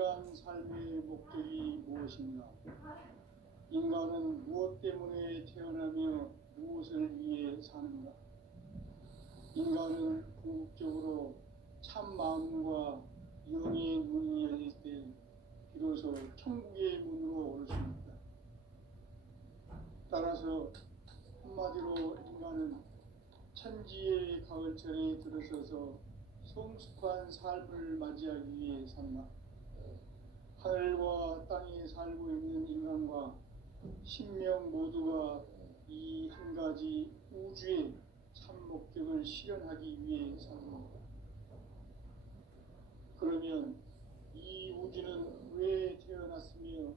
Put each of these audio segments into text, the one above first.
인간 삶의 목적이 무엇인가? 인간은 무엇 때문에 태어나며 무엇을 위해 사는가? 인간은 궁극적으로 참 마음과 영의 문이 열릴 때 비로소 천국의 문으로 올 수 있다. 따라서 한마디로 인간은 천지의 가을철에 들어서서 성숙한 삶을 맞이하기 위해 산다. 하늘과 땅에 살고 있는 인간과 신명 모두가 이 한 가지 우주의 참 목적을 실현하기 위해 사는 다 그러면 이 우주는 왜 태어났으며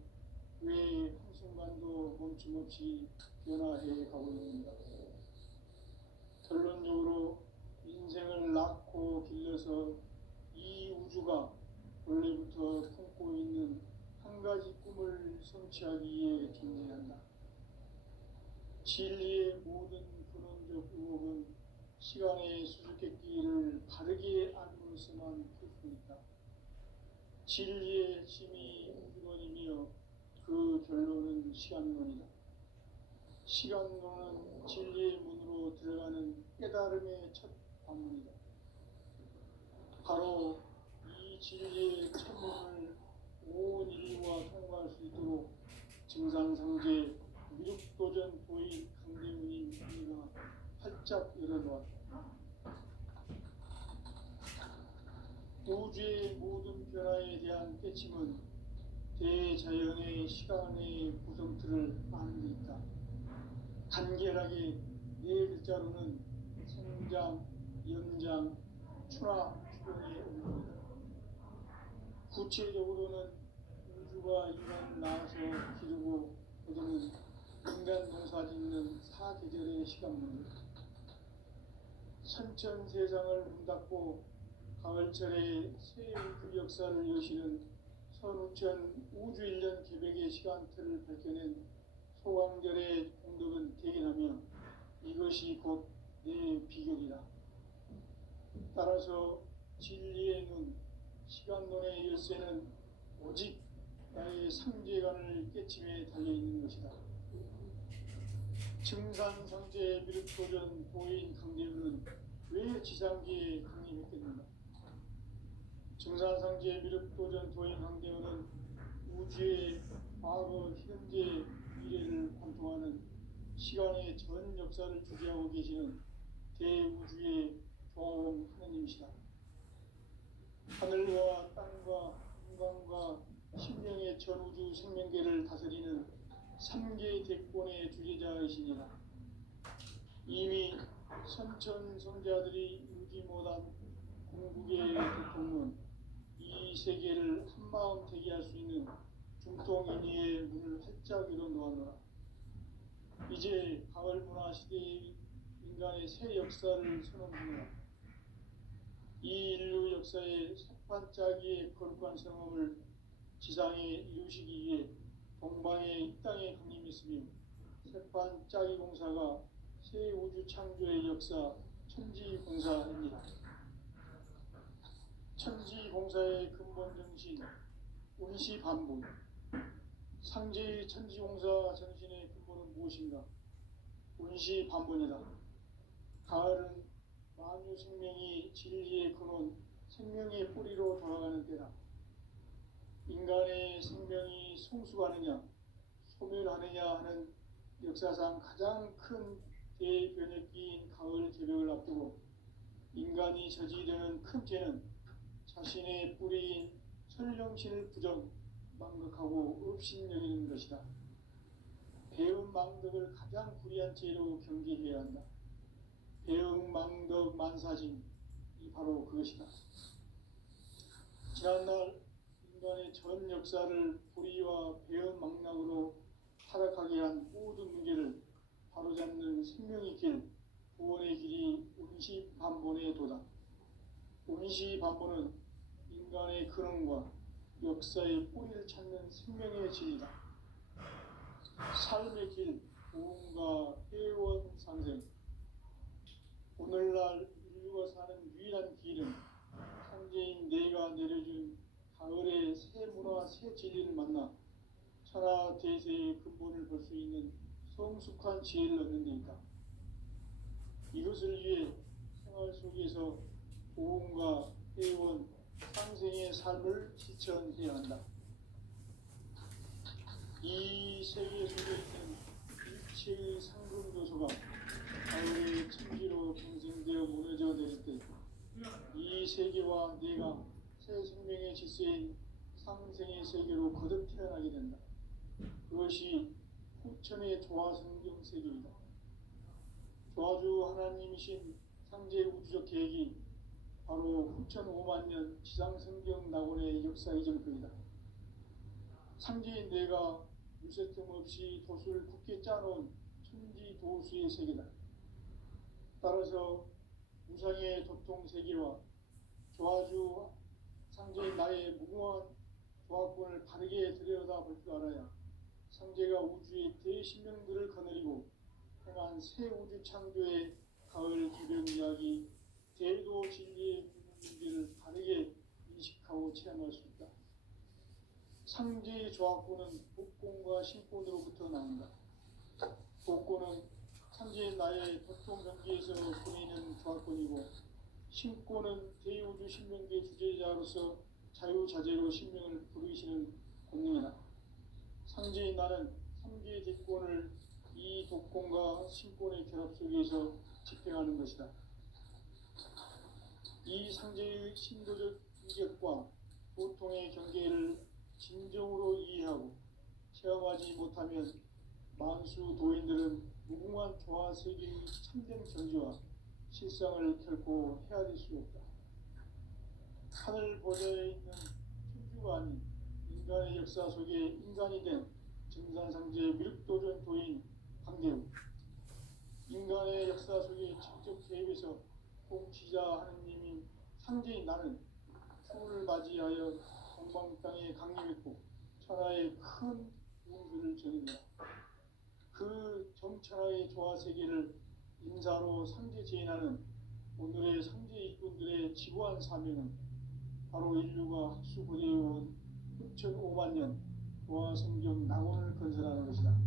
왜 한순간도 멈춤없이 변화해 가고 있는가? 결론적으로 인생을 낳고 길러서 이 우주가 원래부터 품고 있는 한 가지 꿈을 성취하기 위해 존재한다. 진리의 모든 근원적 의혹은 시간의 수수께끼를 바르게 알므로서만 풀 수 있다. 진리의 핵심이 우주론이며 그 결론은 시간론이다. 시간론은 진리의 문으로 들어가는 깨달음의 첫 관문이다. 바로 이 진리의 첫 문을 온 인류가 통과할 수 있도록 증상상제 미륵도전 도인 강대문인 우리가 활짝 열어놓았다. 우주의 모든 변화에 대한 깨침은 대자연의 시간의 구성틀을 아는 데 있다. 간결하게 네 글자로는 생장, 연장, 출하, 출현의 운동이다. 구체적으로는 우주가 인간을 낳아서 기르고 거두는 인간 농사 짓는 사계절의 시간문이다. 선천 세상을 문닫고 가을철에 새 우주 역사를 여시는 선우천 우주 1년 계백의 시간틀을 밝혀낸 소강절의 공덕은 대견하며 이것이 곧 내 비결이다. 따라서 진리의 눈, 시간론의 열쇠는 오직 나의 상제관을 깨침에 달려있는 것이다. 증산상제 미륵도전 도인 강대우는 왜 지상계에 강림했겠는가? 증산상제 미륵도전 도인 강대우는 우주의 과거, 현재, 미래를 관통하는 시간의 전 역사를 주재하고 계시는 대우주의 조화원 하느님이시다. 하늘과 땅과 인간과 신명의 전우주 생명계를 다스리는 3개 대권의 주제자이시니라. 이미 선천성자들이 이루지 못한 궁극의 대통은 이 세계를 한마음 되게 할 수 있는 중통인의의 문을 활짝 열어놓았노라. 이제 가을 문화 시대의 인간의 새 역사를 선언하노라. 이 인류 역사의 새판짜기의 거룩한 성험을 지상에 이루시기 위해 동방의 이 땅에 강림했으며 새판짜기 공사가 새 우주 창조의 역사 천지공사입니다. 천지공사의 근본 정신 운시반복. 상제의 천지공사 정신의 근본은 무엇인가? 운시반복이다. 가을은 만유 생명이 진리의 근원, 생명의 뿌리로 돌아가는 때다. 인간의 생명이 성숙하느냐, 소멸하느냐 하는 역사상 가장 큰 대변혁기인 가을 개벽을 앞두고 인간이 저지르는 큰 죄는 자신의 뿌리인 천령신을 부정, 망각하고 업신여기는 것이다. 배움 망덕을 가장 불의한 죄로 경계해야 한다. 배움 망덕 만사징이 바로 그것이다. 지난날 인간의 전 역사를 불의와 배움 망락으로 타락하게 한 모든 문제를 바로잡는 생명의 길, 구원의 길이 운시반본의 도다. 운시반본은 인간의 근원과 역사의 뿌리를 찾는 생명의 진리다. 삶의 길, 부흥과 회원 상생. 오늘날 인류가 사는 유일한 길은 상제인 내가 내려준 가을의 새 문 진리와 새 진리를 만나 천하 대세의 근본을 볼 수 있는 성숙한 지혜를 얻는 데 있다. 이것을 위해 생활 속에서 보험과 회원, 상생의 삶을 실천해야 한다. 이 세계 속에 있는 일체의 상금 요소가 가을의 천지로 경생되어 무너져 내릴 때 이 세계와 내가 새 생명의 질서인 상생의 세계로 거듭 태어나게 된다. 그것이 후천의 조화성경 세계이다. 조화주 하나님이신 상제 우주적 계획이 바로 후천 5만 년 지상성경 낙원의 역사 이전표이다. 상제인 내가 무쇠틈 없이 돛을 굳게 짜놓은 천지 도수의 세계다. 따라서 우상의 도통 세계와 조화주 상제인 나의 무궁한 조화권을 바르게 들여다볼 줄 알아야 상제가 우주의 대신명들을 거느리고 행한 새 우주 창조의 가을 기변 이야기 대도 진리의 문제를 바르게 인식하고 체험할 수 있다. 상제의 조화권은 복권과 신권으로부터 나온다. 복권은 상제의 나의 도통 경계에서 보이는 조화권이고, 신권은 대우주 신명계 주제자로서 자유자재로 신명을 부르시는 권능이다. 상제인 나는 3개의 대권을 이 독권과 신권의 결합 속에서 집행하는 것이다. 이 상제의 신도적 위력과 보통의 경계를 진정으로 이해하고 체험하지 못하면 만수 도인들은 무궁한 조화 세계의 참된 경지와 실상을 결코 헤아릴 수 없다. 하늘 보좌에 있는 천주가 아닌 인간의 역사 속에 인간이 된 증산상제 밀도전 도인 강대우, 인간의 역사 속에 직접 개입해서 통치자 하느님인 상제인 나는 추를 맞이하여 동방 땅에 강림했고 천하의 큰 운수를 전했다. 그 정천하의 조화 세계를 인사로 상제 제인하는 오늘의 상제 일꾼들의 지구한 사명은 바로 인류가 학수고대해온 후천 5만 년 조화 성경 낙원을 건설하는 것이다.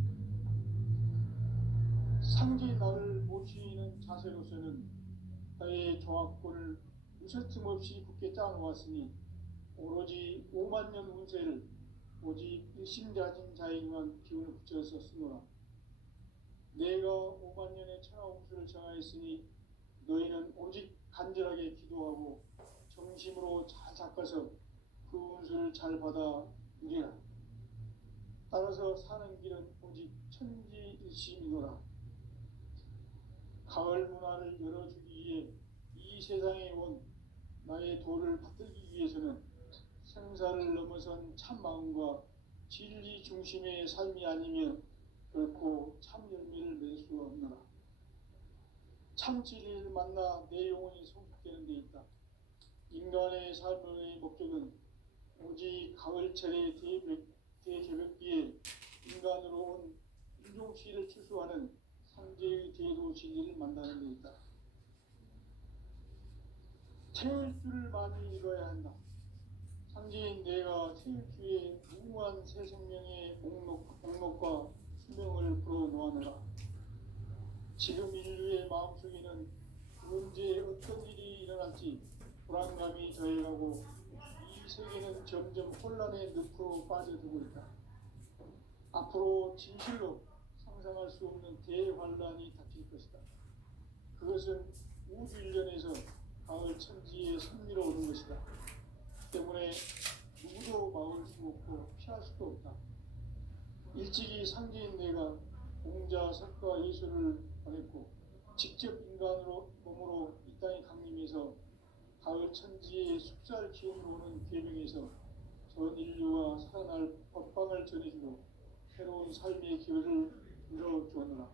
상제인 나를 모시는 자세로서는 나의 조화권을 무쇠틈 없이 굳게 짜놓았으니 오로지 5만 년 운세를 오직 일심가진 자에게만 기운을 붙여서 쓰노라. 내가 5만 년의 천하 운수를 정하였으니 너희는 오직 간절하게 기도하고 정심으로 잘 닦아서 그 운수를 잘 받아 누리라. 따라서 사는 길은 오직 천지일심이노라. 가을 문화를 열어주기 위해 이 세상에 온 나의 도를 받들기 위해서는 생사를 넘어선 참 마음과 진리 중심의 삶이 아니면 결코 참 열매를 맺을 수 없노라. 참 진리를 만나 내 영혼이 성숙되는 데 있다. 인간의 삶의 목적은 오직 가을철의 대개벽기에 인간으로 온 인종시를 추수하는 상제의 대도 진리를 만나는 데 있다. 태일주를 많이 읽어야 한다. 상제인 내가 태일주의 무궁한 새 생명의 목록과 수명을 불어놓아내라. 지금 인류의 마음속에는 언제 어떤 일이 일어날지 불안감이 더해가고 이 세계는 점점 혼란의 늪으로 빠져들고 있다. 앞으로 진실로 상상할 수 없는 대환란이 닥칠 것이다. 그것은 우주 일련에서 가을 천지의 섭리로 오는 것이다. 때문에 누구도 막을 수 없고 피할 수도 없다. 일찍이 상제인 내가 공자, 석가, 예수를 보냈고 직접 인간으로 몸으로 이 땅에 강림해서 가을 천지의 숲살 기운으로 오는 계명에서 전 인류가 살아날 법방을 전해주고 새로운 삶의 기회를 열어주었노라.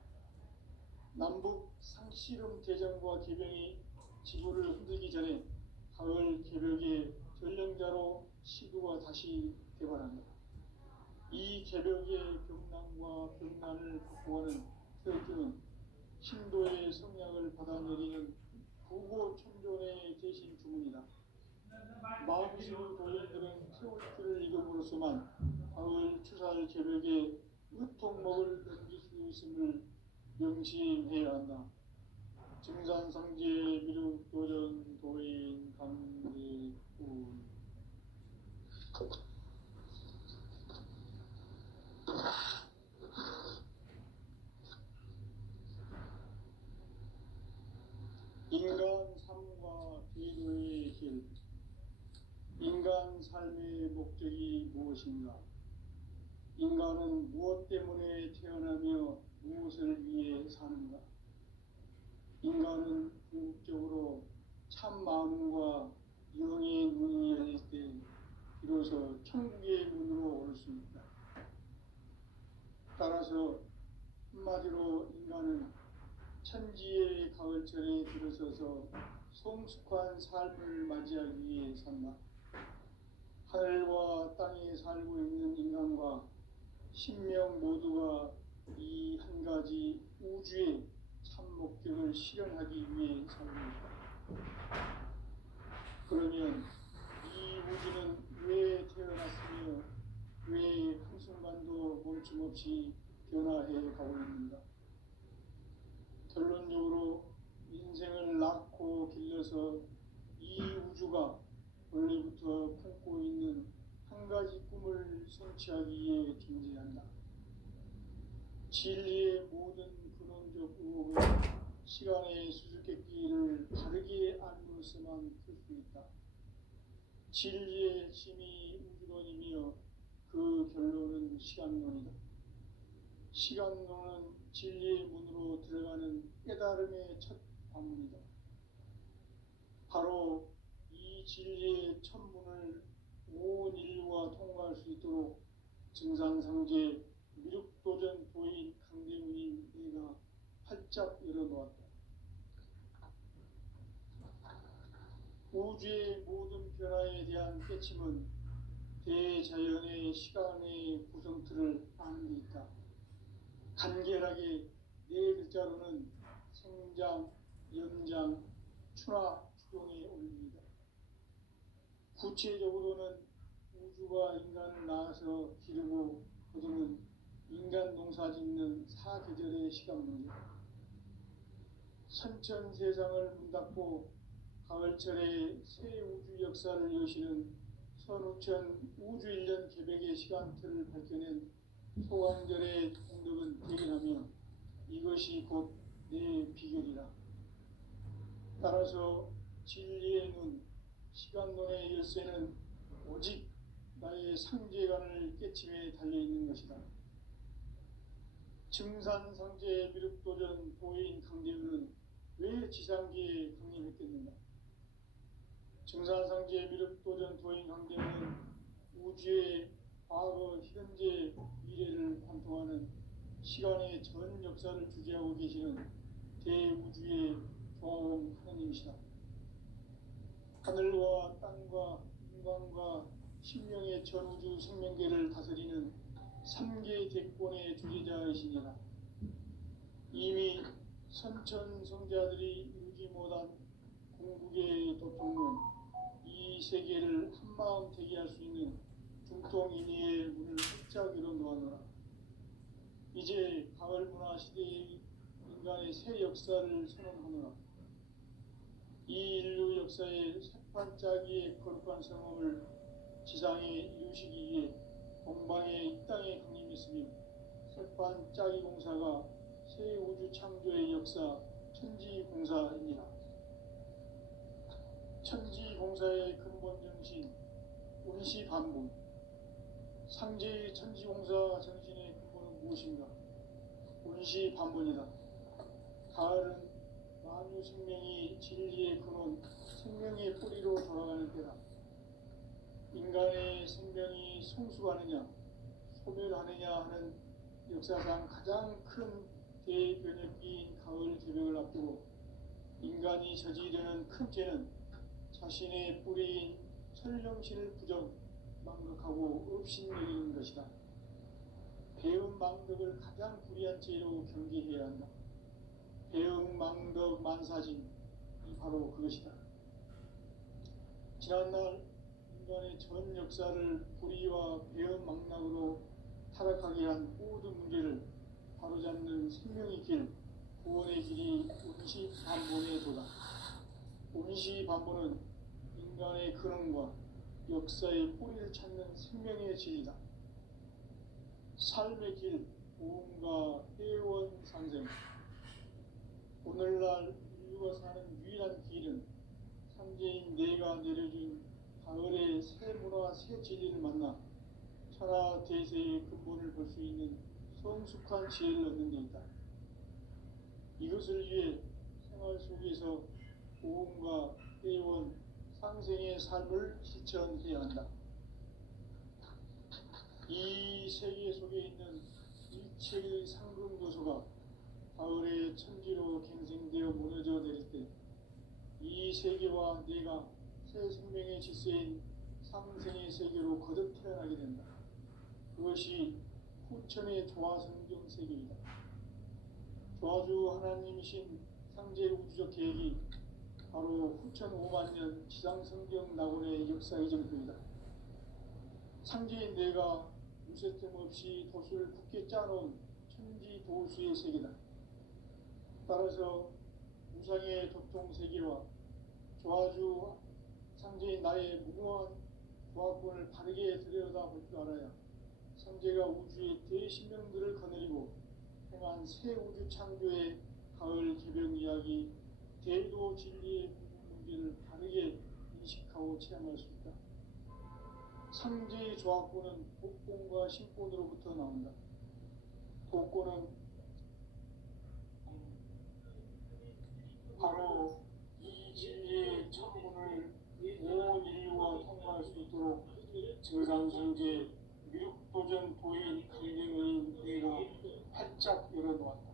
남북 상씨름 대전과 개병이 지구를 흔들기 전에 가을 개벽의 전령자로 시도가 다시 개발한다. 이 개벽의 병난과 병난을 극복하는 태극기는 신도의 성약을 받아내리는 부고천존의 대신 주문이다. 마음씨의 도인들은 태울주를 읽음으로써 힘으로서만 가을 추살 개벽에 으통목을 넘길 수 있음을 명심해야 한다. 증산상제 미륵도전 도인 강대군. 인간 삶과 기도의 길. 인간 삶의 목적이 무엇인가? 인간은 무엇 때문에 태어나며 무엇을 위해 사는가? 인간은 궁극적으로 참 마음과 영의 문이 열릴 때 비로소 천국의 문으로 올 수 있다. 따라서 한마디로 인간은 천지의 가을철에 들어서서 성숙한 삶을 맞이하기 위해 산다. 하늘과 땅에 살고 있는 인간과 신명 모두가 이 한 가지 우주의 참 목적을 실현하기 위해 살고 있다. 그러면 이 우주는 왜 태어났으며 왜 한순간도 멈춤없이 변화해 가고 있는가? 결론적으로 인생을 낳고 길러서 이 우주가 원래부터 품고 있는 한 가지 꿈을 성취하기 위해 존재한다. 진리의 모든 근원적 의혹은 시간의 수수께끼를 바르게 알므로서만 풀 수 있다. 진리의 핵심이 우주론이며 그 결론은 시간론이다. 시간론은 진리의 문으로 들어가는 깨달음의 첫 관문이다. 바로 이 진리의 첫 문을 온 인류가 통과할 수 있도록 증산상제 미륵도전 도인 강대훈이 내가 활짝 열어놓았다. 우주의 모든 변화에 대한 깨침은 대자연의 시간의 구성틀을 아는 데 있다. 간결하게 네 글자로는 생장, 연장, 추나 추동에 올립니다. 구체적으로는 우주가 인간을 낳아서 기르고 거두는 인간 농사 짓는 사계절의 시간 문제. 선천 세상을 문닫고 가을철에 새 우주 역사를 여시는 선우천 우주 1년 개백의 시간틀을 밝혀낸 소강절의 공덕은 대견하며 이것이 곧 내 비결이라. 따라서 진리의 눈, 시간론의 열쇠는 오직 나의 상제관을 깨침에 달려있는 것이다. 증산상제 미륵도전 도인 강대훈은 왜 지상계에 강림했겠는가? 증산상제 미륵도전 도인 강대훈은 우주의 과거, 현재, 미래를 관통하는 시간의 전 역사를 주재하고 계시는 대우주의 조화원 하나님이시다. 하늘과 땅과 인간과 신명의 전우주 생명계를 다스리는 3계 대권의 주재자이시니라. 이미 선천성자들이 이루지 못한 궁극의 도통은 이 세계를 한마음 되게 할 수 있는 중통인의의 문을 활짝 열어놓았노라. 이제 가을 문화 시대의 인간의 새 역사를 선언하노라. 이 인류 역사의 새판짜기의 거룩한 성험을 지상에 이루시기 위해 동방의 이 땅에 강림했으며 새판짜기 공사가 새 우주 창조의 역사 천지공사이니라. 천지공사의 근본 정신 운시반분. 상제의 천지공사 정신의 근본은 무엇인가? 운시반분이다. 가을은 만유 생명이 진리의 근원, 생명의 뿌리로 돌아가는 때다. 인간의 생명이 성숙하느냐, 소멸하느냐 하는 역사상 가장 큰 대변혁기인 가을 개벽을 앞두고 인간이 저지르는 큰 죄는 자신의 뿌리인 설령신을 부정, 망각하고 업신여기는 것이다. 배음 망덕을 가장 불의한 죄로 경계해야 한다. 배음 망덕 만사진, 이 바로 그것이다. 지난날 인간의 전 역사를 불의와 배은 망락으로 타락하게 한 모든 문제를 바로잡는 생명의 길, 구원의 길이 운시반본의 도다. 운시반본은 인간의 근원과 역사의 뿌리를 찾는 생명의 진리다. 삶의 길, 보험과 회원 상생. 오늘날 인류가 사는 유일한 길은 상제인 내가 내려준 가을의 새 문화, 새 진리를 만나 천하 대세의 근본을 볼 수 있는 성숙한 지혜를 얻는 데 있다. 이것을 위해 생활 속에서 보험과 회원, 상생의 삶을 실천해야 한다. 이 세계 속에 있는 일체의 상금 요소가 가을의 천지로 갱생되어 무너져 내릴 때 이 세계와 내가 새 생명의 질서인 상생의 세계로 거듭 태어나게 된다. 그것이 후천의 조화성경 세계이다. 조화주 하나님이신 상제 우주적 계획이 바로 후천 5만 년 지상성경 낙원의 역사 이전표이다. 상제인 내가 무쇠틈 없이 도수를 굳게 짜놓은 천지 도수의 세계다. 따라서 무상의 도통 세계와 조화주 상제인 나의 무궁한 조화권을 바르게 들여다볼 줄 알아야 상제가 우주의 대신명들을 거느리고 행한 새 우주 창조의 가을 개벽 이야기, 대도 진리의 문제를 바르게 인식하고 체험할 수 있다. 상제의 조화권은 복권과 신권으로부터 나온다. 복권은 바로 이 진리의 천문을 온 인류가 통과할 수 있도록 증산성제 미륵도전 도인 강령의 내가 활짝 열어놓았다.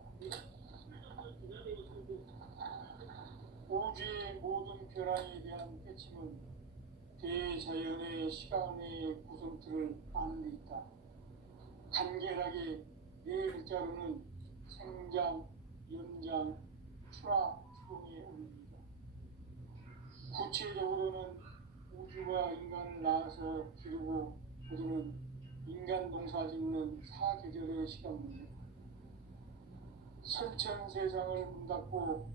우주의 모든 변화에 대한 깨침은 대자연의 시간의 구성틀을 아는 데 있다. 간결하게 네 글자로는 생장, 연장, 출하, 추동에 올립니다. 구체적으로는 우주가 인간을 낳아서 기르고 거두는 인간 농사 짓는 사계절의 시간입니다. 선천 세상을 문 닫고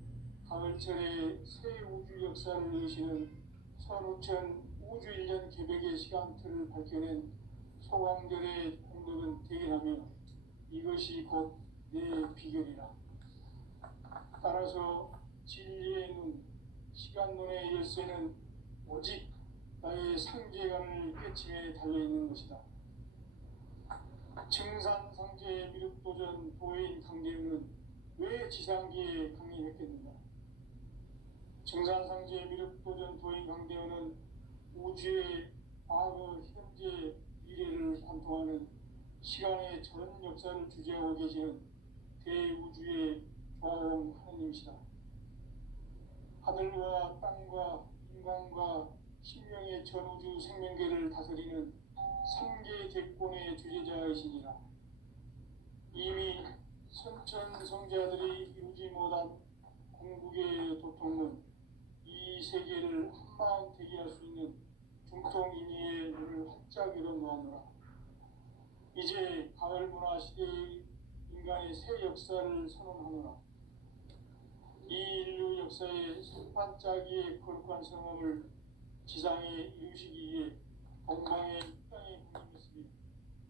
가을철에 새 우주 역사를 여시는 선우천 우주 1년 개벽의 시간틀을 밝혀낸 소광절의 공덕은 대견하며 이것이 곧 내 비결이라. 따라서 진리의 눈, 시간론의 열쇠는 오직 나의 상제관을 깨침에 달려있는 것이다. 증산상제의 미륵도전 도인 강대우는 왜 지상기에 강림했겠는가? 증산상제의 미륵도전 도인 강대우는 우주의 과거, 현재, 미래를 관통하는 시간의 전 역사를 주재하고 계시는 대우주의 조화원 하느님이시다. 하늘과 땅과 인간과 신명의 전우주 생명계를 다스리는 삼계 객본의 주제자이시니라. 이미 선천 성자들이 이루지 못한 궁극의 도통은 이 세계를 한마음 되게 할 수 있는 중통인의의 눈을 활짝 열어놓았노라. 이제 가을 문화 시대의 인간의 새 역사를 선언하노라. 이 인류 역사의 sep판짜기의 거룩한 성함을 지상에 이루시기 위해 동방의 땅에 군림했으며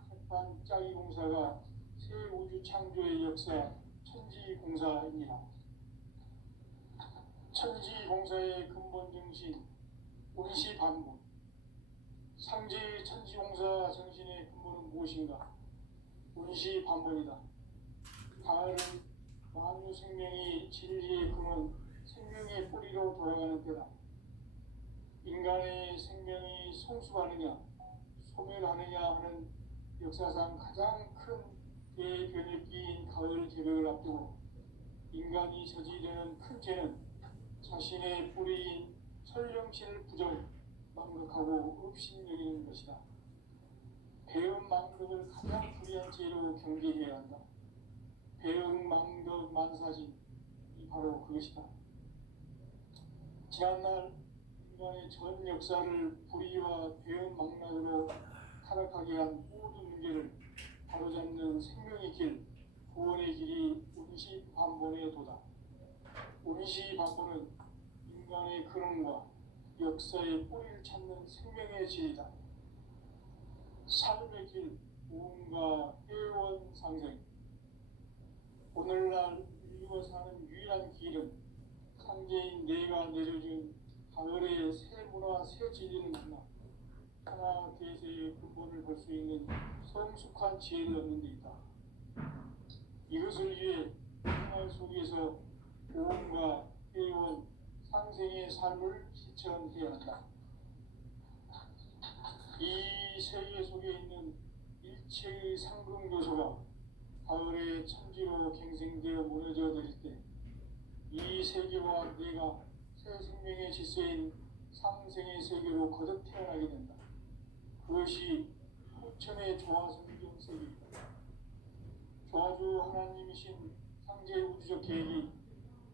sep판짜기 공사가 새 우주 창조의 역사 천지공사입니다. 천지공사의 근본 정신 운시반본. 상제의 천지공사 정신의 근본은 무엇인가? 운시반본이다. 가을은 만유 생명이 진리의 근원, 생명의 뿌리로 돌아가는 때다. 인간의 생명이 성숙하느냐, 소멸하느냐 하는 역사상 가장 큰 대변혁기인 가을 개벽을 앞두고 인간이 저지르는 큰 죄는 자신의 뿌리인 설령신을 부정, 망각하고 업신여기는 것이다. 배은 망덕을 가장 불의한 죄로 경계해야 한다. 배은 망덕 만사진, 이 바로 그것이다. 지난날 인간의 인간의 전 역사를 불의와 배은 망락으로 타락하게 한 모든 문제를 바로잡는 생명의 길, 구원의 길이 운시반본의 도다. 운시반본은 인간의 근원과 역사의 뿌리를 찾는 생명의 질이다. 삶의 길, 무언가 회원 상생. 오늘날 인류가 사는 유일한 길은 상제인 내가 내려준 가을의 새 문화 새 진리를 만나 하나 대세의 근본을 볼 수 있는 성숙한 지혜를 얻는 데 있다. 이것을 위해 생활 속에서 보험과 회원, 상생의 삶을 실천해야 한다. 이 세계 속에 있는 일체의 상금 요소가 가을의 천지로 갱생되어 무너져 내릴 때 이 세계와 내가 새 생명의 질서인 상생의 세계로 거듭 태어나게 된다. 그것이 후천의 조화성경 세계이다. 조화주 하나님이신 상제 우주적 계획이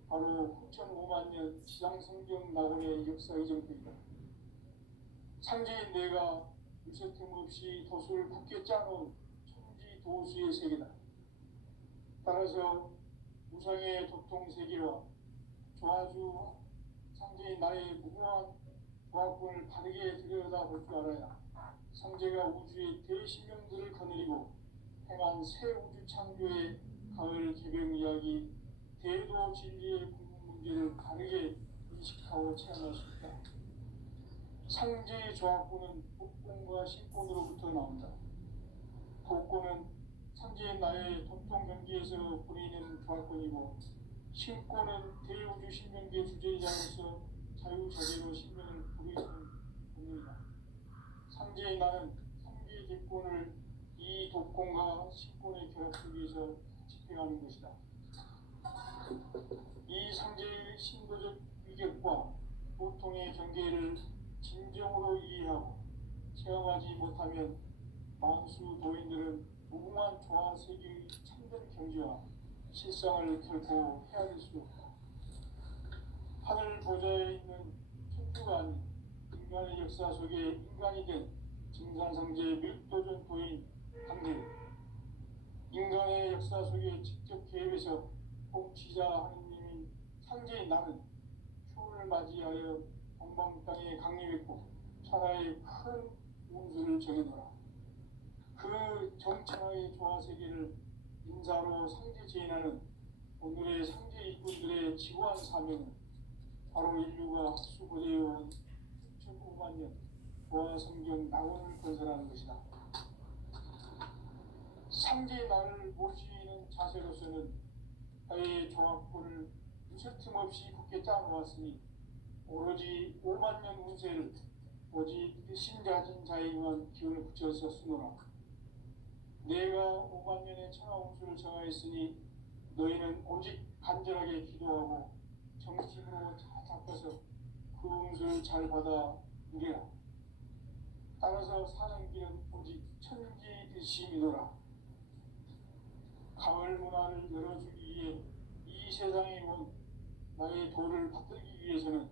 바로 후천 5만 년 지상성경 낙원의 역사 이정표이다. 상제인 내가 물새틈 없이 도수를 굳게 짜놓은 천지 도수의 세계다. 따라서 무상의 도통 세계와 조화주 상제인 나의 무궁한 조합권을 바르게 들여다볼 줄 알아야 상제가 우주의 대신명들을 거느리고 행한 새 우주 창조의 가을 개병 이야기, 대도 진리의 궁극 문제를 바르게 인식하고 체험할 수 있다. 상제의 조합권은 복권과 신권으로부터 나온다. 복권은 상제인 나의 도통 경기에서 보이는 조합권이고, 신권은 대우주 신명계 주제자로서 자유자재로 신명을 부르시는 본능이다. 상제의 나는 상계의 객권을 이 독권과 신권의 결합 속에서 집행하는 것이다. 이 상제의 신도적 위격과 보통의 경계를 진정으로 이해하고 체험하지 못하면 만수 도인들은 무궁한 조화 세계의 참된 경지와 실상을 결코 헤아릴 수 없다. 하늘 보좌에 있는 천주가 아닌 인간의 역사 속에 인간이 된 증산상제 밀도전 도인 강대, 인간의 역사 속에 직접 개입해서 통치자 하느님인 상제인 나는 휴를 맞이하여 동방 땅에 강림했고 천하의 큰 운수를 정해놓으라. 그 정천하의 조화세계를 인사로 상제 제인하는 오늘의 상제 일꾼들의 지구한 사명은 바로 인류가 학수고대해온 6,500만 년 조화성경 낙원을 건설하는 것이다. 상제의 나를 모시는 자세로서는 나의 조합권을 무쇠틈 없이 굳게 짜놓았으니 오로지 5만 년 운세를 오직 신자진 자에게만 기운을 붙여서 쓰노라. 내가 5만 년의 천하 운수를 정하였으니 너희는 오직 간절하게 기도하고 정식으로 잘 잡아서 그 운수를 잘 받아 누려라. 따라서 사는 길은 오직 천지듯이미노라. 가을 문화를 열어주기 위해 이 세상에 온 나의 도를 받들기 위해서는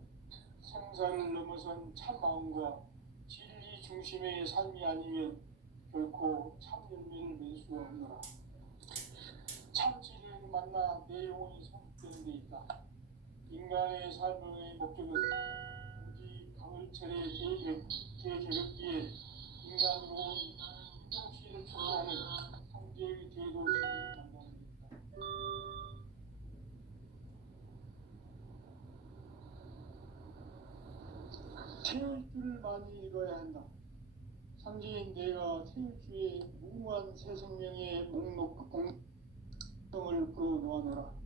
생사를 넘어선 참 마음과 진리 중심의 삶이 아니면 결코 참 열매를 맺을 수가 없노라. 참 진리를 만나 내 영혼이 성숙되는 데 있다. 인간의 삶의 목적은 오직 가을철의 대개벽기에 인간으로 온 인종시를 초래하는 상제의 대도시를 만나는 데 있다. 태일주를 많이 읽어야 한다. 상제인 내가 태일주의 무궁한 새 생명의 목록 공성을 불어놓아노라.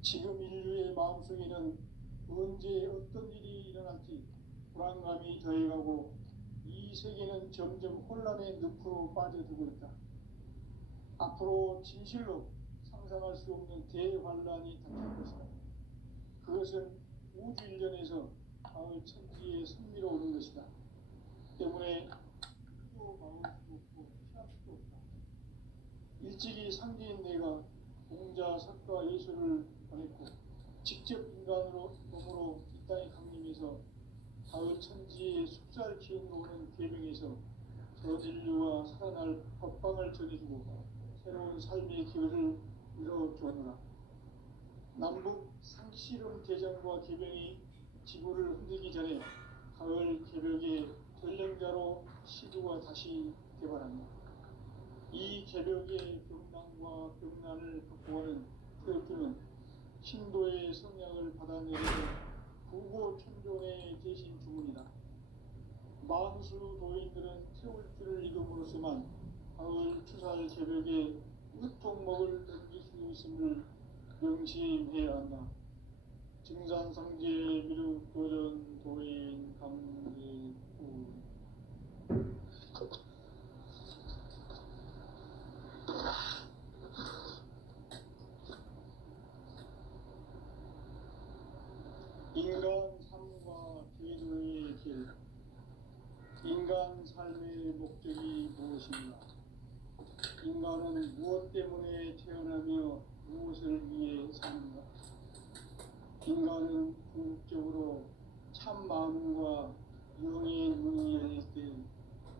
지금 인류의 마음속에는 언제 어떤 일이 일어날지 불안감이 더해가고 이 세계는 점점 혼란의 늪으로 빠져들고 있다. 앞으로 진실로 상상할 수 없는 대환란이 닥칠 것이다. 그것은 우주 일련에서 가을 천지에 승리로오는 것이다. 때문에 또 막을 수 없고 피할 수도 없다. 일찍이 상제인 내가 공자, 석가, 예수를 보냈고 직접 인간으로 몸으로 이 땅에 강림해서 가을 천지의 숲살 기운으로 오는 계명에서 저진류와 살아날 법방을 전해주고 새로운 삶의 기회를 열어주었노라. 남북 상씨름 대전과 계병이 지구를 흔들기 전에 가을 개벽의 전령자로 시두가 다시 개발합니다. 이 개벽의 병난과 병난을 극복하는 태극기는 신도의 성량을 받아내려 부고천종의 대신 주문이다. 만수 도인들은 태울 줄을 이름으로서만 가을 추살 개벽에 으통목을 넘길 수 있음을 명심해야 한다. 증산상제 미륵 도전 도인 강제구 인간 삶과 계도의 길. 인간 삶의 목적이 무엇인가? 인간은 무엇 때문에 태어나며 무엇을 위해 사는가? 인간은 궁극적으로 참 마음과 영의 문이 열릴 때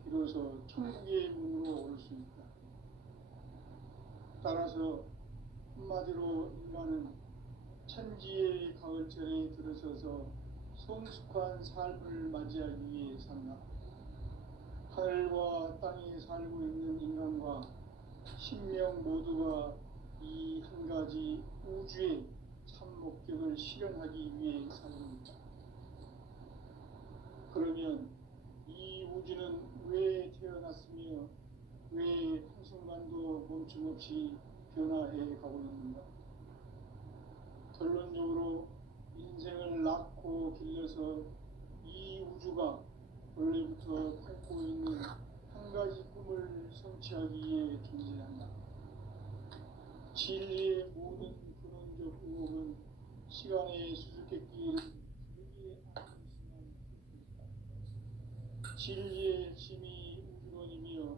비로소 천국의 문으로 올 수 있다. 따라서 한마디로 인간은 천지의 가을철에 들어서서 성숙한 삶을 맞이하기 위해 산다. 하늘과 땅에 살고 있는 인간과 신명 모두가 이 한 가지 우주의 참 목적을 실현하기 위해 살립니다. 그러면 이 우주는 왜 태어났으며 왜 한순간도 멈춤없이 변화해 가고 있는가? 결론적으로 인생을 낳고 길러서 이 우주가 원래부터 품고 있는 한 가지 꿈을 성취하기 위해 존재한다. 진리의 모든 근원적 의혹은 시간의 수수께끼를 여기에 안고 있으면 좋겠다. 진리의 핵심이 우주론이며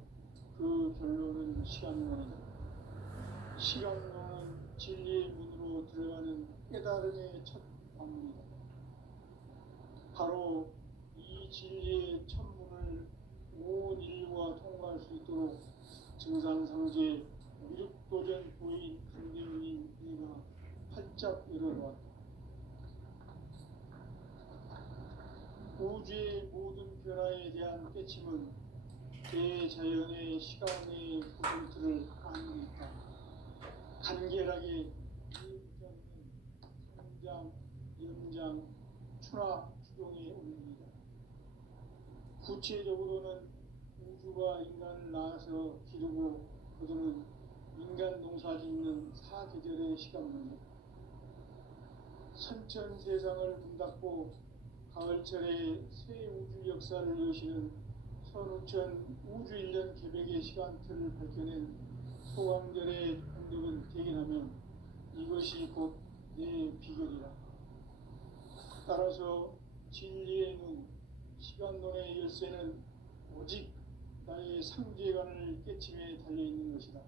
그 결론은 시간론이다. 시간론은 진리의 문으로 들어가는 깨달음의 첫 방문이다. 바로 이 진리의 첫 문을 온 인류가 통과할 수 있도록 증산상제 미륵도전 도인 강대훈인 이가 활짝 열어놓았다. 우주의 모든 변화에 대한 깨침은 대자연의 시간의 구성틀을 아는 있다. 간결하게 이해하지 않는 성장, 연장, 추락, 추동에 올립니다. 구체적으로는 우주가 인간을 낳아서 기르고 거두는 인간 농사 짓는 사계절의 시간입니다. 선천 세상을 문닫고 가을철에 새 우주 역사를 여시는 선우천 우주 1년 개벽의 시간틀을 밝혀낸 소강절의 공덕은 대견하면 이것이 곧 내 비결이라. 따라서 진리의 문, 시간론의 열쇠는 오직 나의 상제관을 깨침에 달려있는 것이다.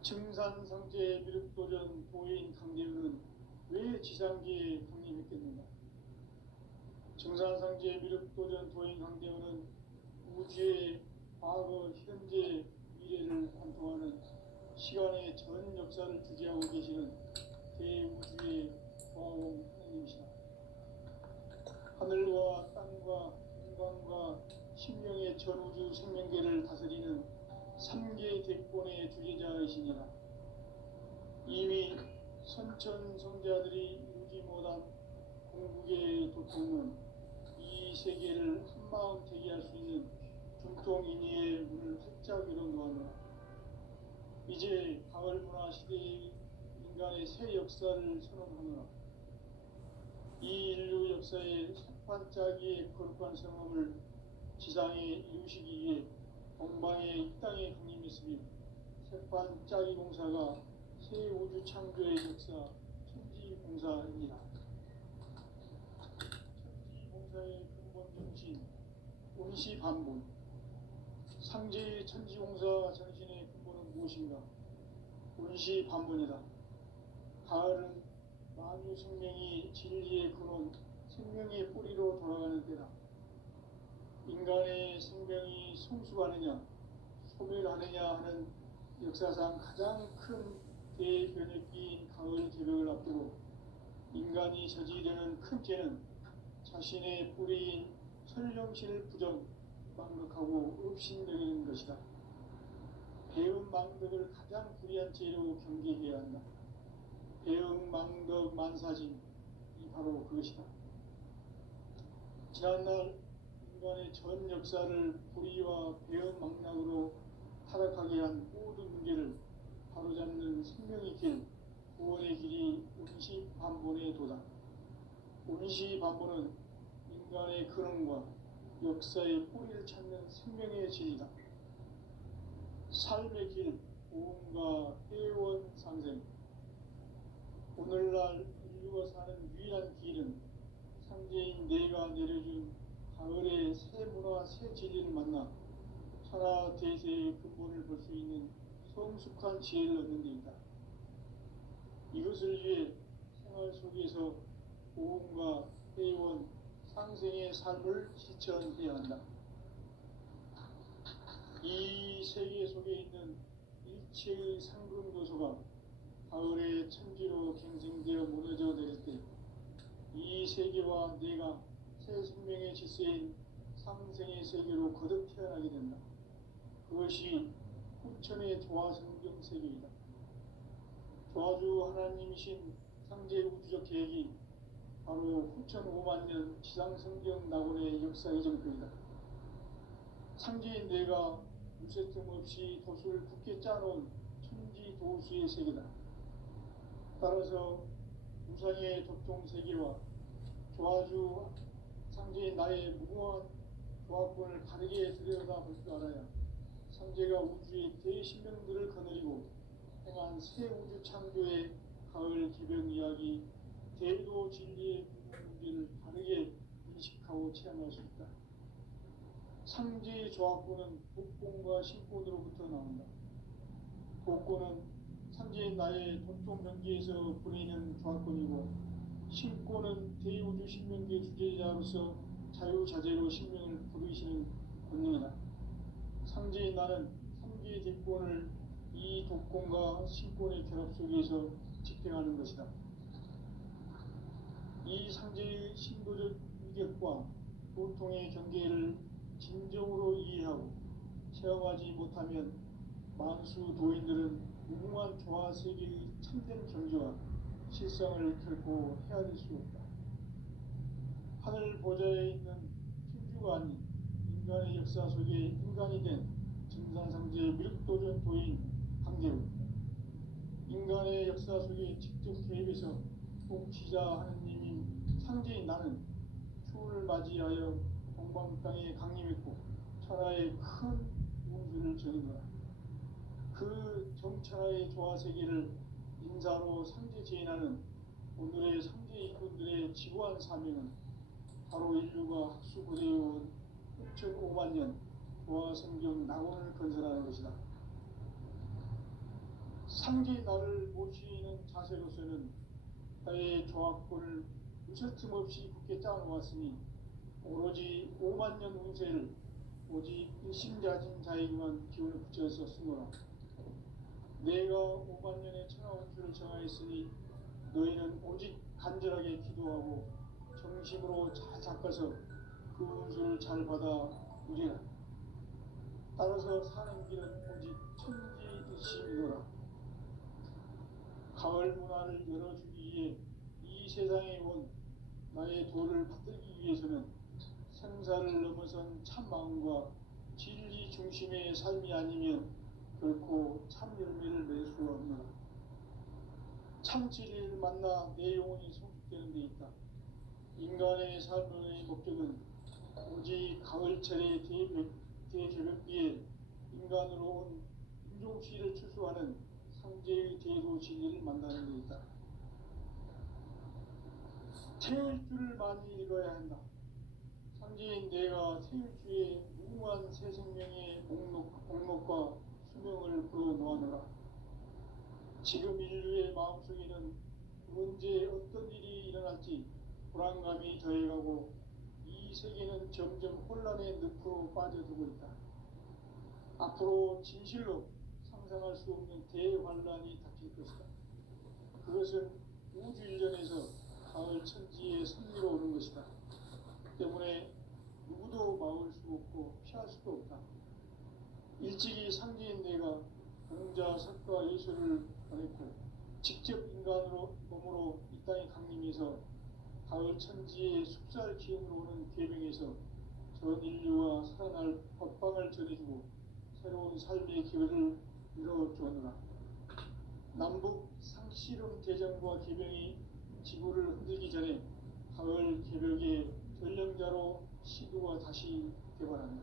증산상제 미륵도전 도인 강대훈은 왜 지상계에 강림했겠는가? 증산상제 미륵도전 도인 강대훈은 우주의 과거, 현재, 미래를 관통하는 시간의 전 역사를 주재하고 계시는 대우주의 과공 하나님이시다. 하늘과 땅과 인간과 신명의 전우주 생명계를 다스리는 3계 대권의 주제자이시니라. 이미 선천성자들이 이루지 못한 궁극의 도통은 이 세계를 한마음 되게 할 수 있는 중통인의의 문을 활짝 열어놓았노라. 이제 가을 문화 시대의 인간의 새 역사를 선언하노라. 이 인류 역사의 새반짝이의 거룩한 성험을 지상에 이루시기 위해 동방의 이 땅에 강림했으며 새반짝이 공사가 새 우주 창조의 역사 천지공사입니다. 천지공사의 근본 정신 원시반본. 상제의 천지공사 정신의 근본은 무엇인가? 원시반본이다. 가을은 만유 생명이 진리의 근원 생명의 뿌리로 돌아가는 때다. 인간의 생명이 성숙하느냐 소멸하느냐 하는 역사상 가장 큰 대변혁기인 가을 개벽을 앞두고 인간이 저지르는 큰 죄는 자신의 뿌리인 설령실을 부정 망각하고 업신여기는 것이다. 배은 망덕을 가장 불의한 죄로 경계해야 한다. 배은 망덕 만사진이 바로 그것이다. 지난날 인간의 전 역사를 불의와 배은 망락으로 타락하게 한 모든 문제를 바로잡는 생명의 길, 구원의 길이 운시반본에 도다. 운시반본은 인간의 근원과 역사의 뿌리를 찾는 생명의 질이다. 삶의 길, 보험과 회원 상생. 오늘날 인류가 사는 유일한 길은 상제인 내가 내려준 가을의 새 문화, 새 진리를 만나 천하 대세의 근본을 볼 수 있는 성숙한 지혜를 얻는 데 있다. 이것을 위해 생활 속에서 보험과 회원, 상생의 삶을 실천해야 한다. 이 세계 속에 있는 일체의 상근도소가 가을의 천지로 갱생되어 무너져 내릴 때 이 세계와 내가 새 생명의 질서인 상생의 세계로 거듭 태어나게 된다. 그것이 후천의 조화성경 세계이다. 조화주 하나님이신 상제 우주적 계획이 바로 후천 5만 년 지상성경 낙원의 역사 이정표이다. 상제인 내가 무쇠틈 없이 도수를 굳게 짜놓은 천지 도수의 세계다. 따라서 우상의 도통 세계와 조화주 상제인 나의 무궁한 조화권을 바르게 들여다볼 줄 알아야 상제가 우주의 대신명들을 거느리고 행한 새 우주 창조의 가을 개벽 이야기, 대도 진리의 문제를 바르게 인식하고 체험할 수 있다. 상제의 조화권은 복권과 신권으로부터 나온다. 복권은 상제인 나의 도통 명기에서 보내는 조화권이고, 신권은 대우주 신명기의 주제자로서 자유자재로 신명을 부르시는 권능이다. 상제인 나는 3개의 대권을 이 독권과 신권의 결합 속에서 집행하는 것이다. 이 상제의 신도적 위격과 보통의 경계를 진정으로 이해하고 체험하지 못하면 만수 도인들은 무궁한 조화 세계의 참된 경지와 실상을 결코 헤아릴 수 없다. 하늘 보좌에 있는 천주가 아닌 인간의 역사 속에 인간이 된 증산상제의 미륵도전 도인 강제우, 인간의 역사 속에 직접 개입해서 통치자 하느님인 상제인 나는 추운을 맞이하여 동방 땅에 강림했고 천하의 큰 운수를 전인노라. 그 정천하의 조화 세계를 인사로 상제 제인하는 오늘의 상제 인군들의 지구한 사명은 바로 인류가 학수고대해온 6,5만 년 조화성경 낙원을 건설하는 것이다. 상제 나를 모시는 자세로서는 나의 조화권을 무설틈 없이 굳게 짜놓았으니 오로지 5만 년 운세를 오직 일심자진 자에게만 기운을 붙여서 쓰노라. 내가 5만 년의 천하 운수를 정하였으니 너희는 오직 간절하게 기도하고 정심으로 잘 닦아서 그 운수를 잘 받아 누리라. 따라서 사는 길은 오직 천지일심이노라. 가을 문화를 열어주기 위해 이 세상에 온 나의 도를 받들기 위해서는 생사를 넘어선 참마음과 진리 중심의 삶이 아니면 결코 참 열매를 맺을 수 없노라. 참 진리를 만나 내 영혼이 성숙되는 데 있다. 인간의 삶의 목적은 오직 가을철의 대개벽기에 인간으로 온 인종씨를 추수하는 상제의 대도 진리를 만나는 데 있다. 태일주를 많이 읽어야 한다. 상제인 내가 태일주의 무궁한 새 생명의 목록과 수명을 불어놓아노라. 지금 인류의 마음속에는 언제 어떤 일이 일어날지 불안감이 더해가고 이 세계는 점점 혼란의 늪으로 빠져들고 있다. 앞으로 진실로 상상할 수 없는 대환란이 닥칠 것이다. 그것은 우주 일전에서 가을 천지의 섭리로 오는 것이다. 때문에 누구도 막을 수 없고 피할 수도 없다. 일찍이 상제인 내가 공자, 석가, 예수를 보냈고 직접 인간으로 몸으로 이 땅에 강림해서 가을 천지의 숙살 기운으로 오는 계명에서 전 인류와 살아날 법방을 전해주고 새로운 삶의 기회를 열어주었노라. 남북 상씨름 대전과 계명이 지구를 흔들기 전에 가을 개벽의 전령자로 시도가 다시 개발한다.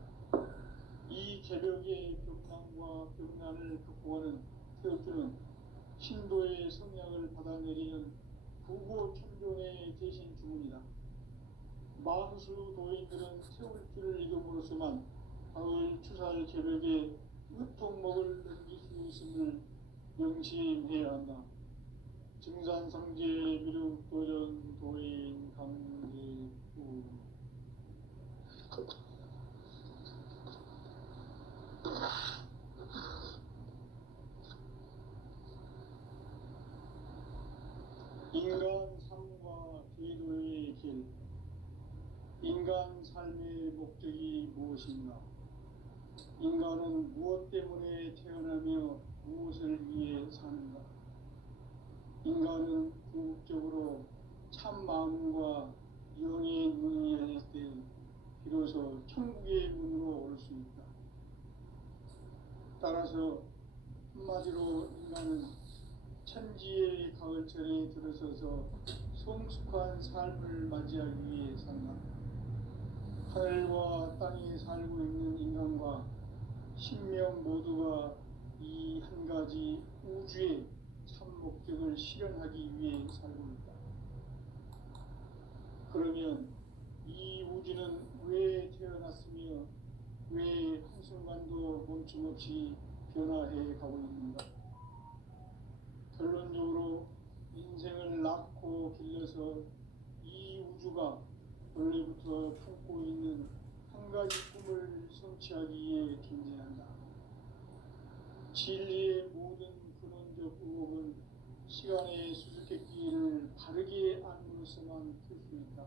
이 개벽의 벽난과 벽난을 극복하는 태극주는 신도의 성량을 받아내리는 부고천존의 대신 주문이다. 만수 도인들은 태울 줄을 이름으로서만 가을 추살 개벽의 으통목을 넘길 수 있음을 명심해야 한다. 증산상제 미륵도전 도인 강제부 인간 삶과 대도의 길. 인간 삶의 목적이 무엇인가? 인간은 무엇 때문에 태어나며 무엇을 위해 사는가? 인간은 궁극적으로 참 마음과 영의 문이 열릴 때 비로소 천국의 문으로 올 수 있다. 따라서 한마디로 인간은 천지의 가을철에 들어서서 성숙한 삶을 맞이하기 위해 산다. 하늘과 땅에 살고 있는 인간과 신명 모두가 이 한 가지 우주의 참 목적을 실현하기 위해 살고 있다. 그러면 이 우주는 왜 태어났으며 왜 한순간도 멈춤없이 변화해 가고 있는가? 결론적으로 인생을 낳고 길러서 이 우주가 원래부터 품고 있는 한 가지 꿈을 성취하기 위해 존재한다. 진리의 모든 근원적 의혹은 시간의 수수께끼를 바르게 안으로서만 풀 수 있다.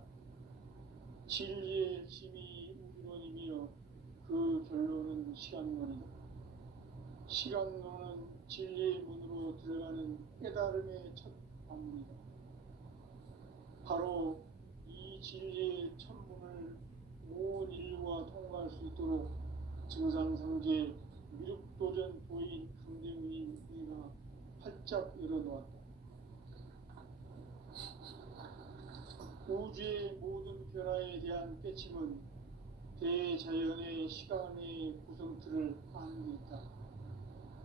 진리의 핵심이 우주론이며 그 결론은 시간론이다. 시간론은 진리의 문으로 들어가는 깨달음의 첫 관문이다. 바로 이 진리의 첫 문을 온 인류가 통과할 수 있도록 증상상제 미륵도전 도인 강대훈이 내가 활짝 열어놓았다. 우주의 모든 변화에 대한 깨침은 대자연의 시간의 구성틀을 아는 데 있다.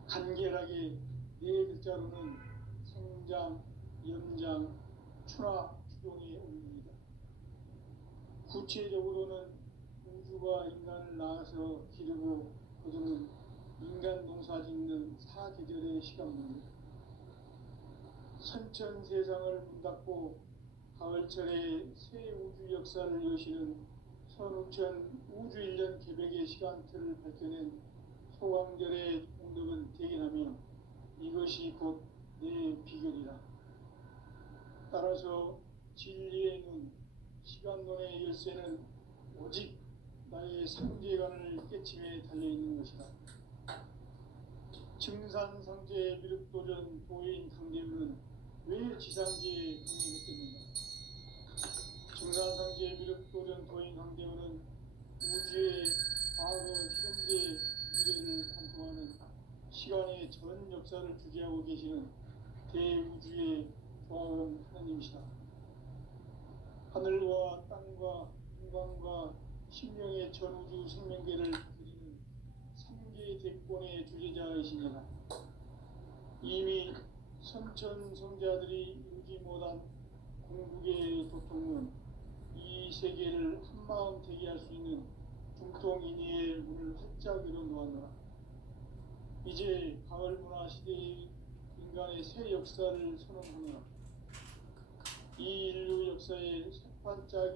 간결하게 네 글자로는 생장, 연장, 추나 추동의 원리이다. 구체적으로는 우주가 인간을 낳아서 기르고 거두는 인간 농사 짓는 사계절의 시간문이다. 선천 세상을 문닫고 가을철에 새 우주 역사를 여시는 선우천 우주일년 개벽의 시간틀을 밝혀낸 소강절의 공덕은 대견하며 이것이 곧 내 비결이라. 따라서 진리의 눈, 시간론의 열쇠는 오직 나의 상제관을 깨침에 달려있는 것이다. 증산상제 미륵도전 도인 강대훈은 왜 지상계에 강림했겠는가? 증산상제 미륵도전 도인 강대훈은 우주의 과거, 현재, 미래를 관통하는 시간의 전 역사를 주재하고 계시는 대우주의 조화원 하나님이시다. 하늘과 땅과 인간과 신명의 전우주 생명계를 그리는 삼계 대권의 주제자이시니라. 이미 선천성자들이 이루지 못한 궁극의 도통은 이 세계를 한마음 되게 할 수 있는 중통인의의 문을 활짝 열어놓았노라. 이제 가을 문화 시대의 인간의 새 역사를 선언하노라. 이 인류 역사의 반짝이